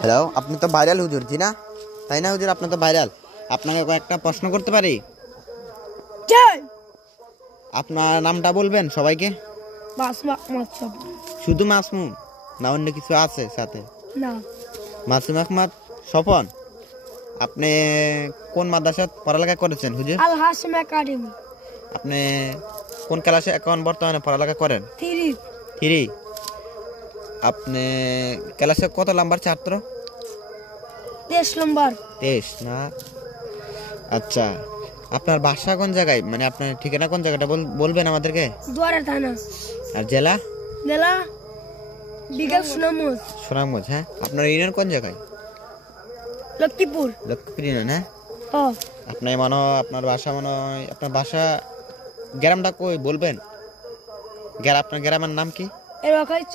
Hello, আপনি তো viral হুজুর, জি না? তাই না হুজুর, আপনি তো ভাইরাল। আপনাকে কয়েকটা প্রশ্ন করতে পারি? আপনার নামটা বলবেন সবাইকে? শুধু মাসমুম না অন্য কিছু আছে সাথে? না, মাসুম আহমদ স্বপন। আপনি কোন মাদ্রাসায় পড়ালেখা করেছেন হুজুর? আল হাশিম একাডেমি। আপনি কোন ক্লাসে এখন বর্তমানে পড়ালেখা করেন? 3 আপনি ক্লাসে কত নাম্বার ছাত্র? 23 নম্বর। 23 না? আচ্ছা, আপনার বাসা কোন জায়গায়, মানে আপনার ঠিকানা কোন জায়গাটা বলবেন আমাদেরকে? দুয়ারে থানা। আর জেলা? জেলা বিকাল সুনামগঞ্জ। সুনামগঞ্জ। হ্যাঁ, আপনার ইউনিয়ন কোন জায়গায়? লক্ষ্মীপুর। লক্ষ্মীপুর ইউনিয়ন। হ্যাঁ, ও আপনি মনে হয় আপনার বাসা, মনে হয় আপনার বাসা, গ্রামটা কই বলবেন? আপনার গ্রামের নাম কি? এর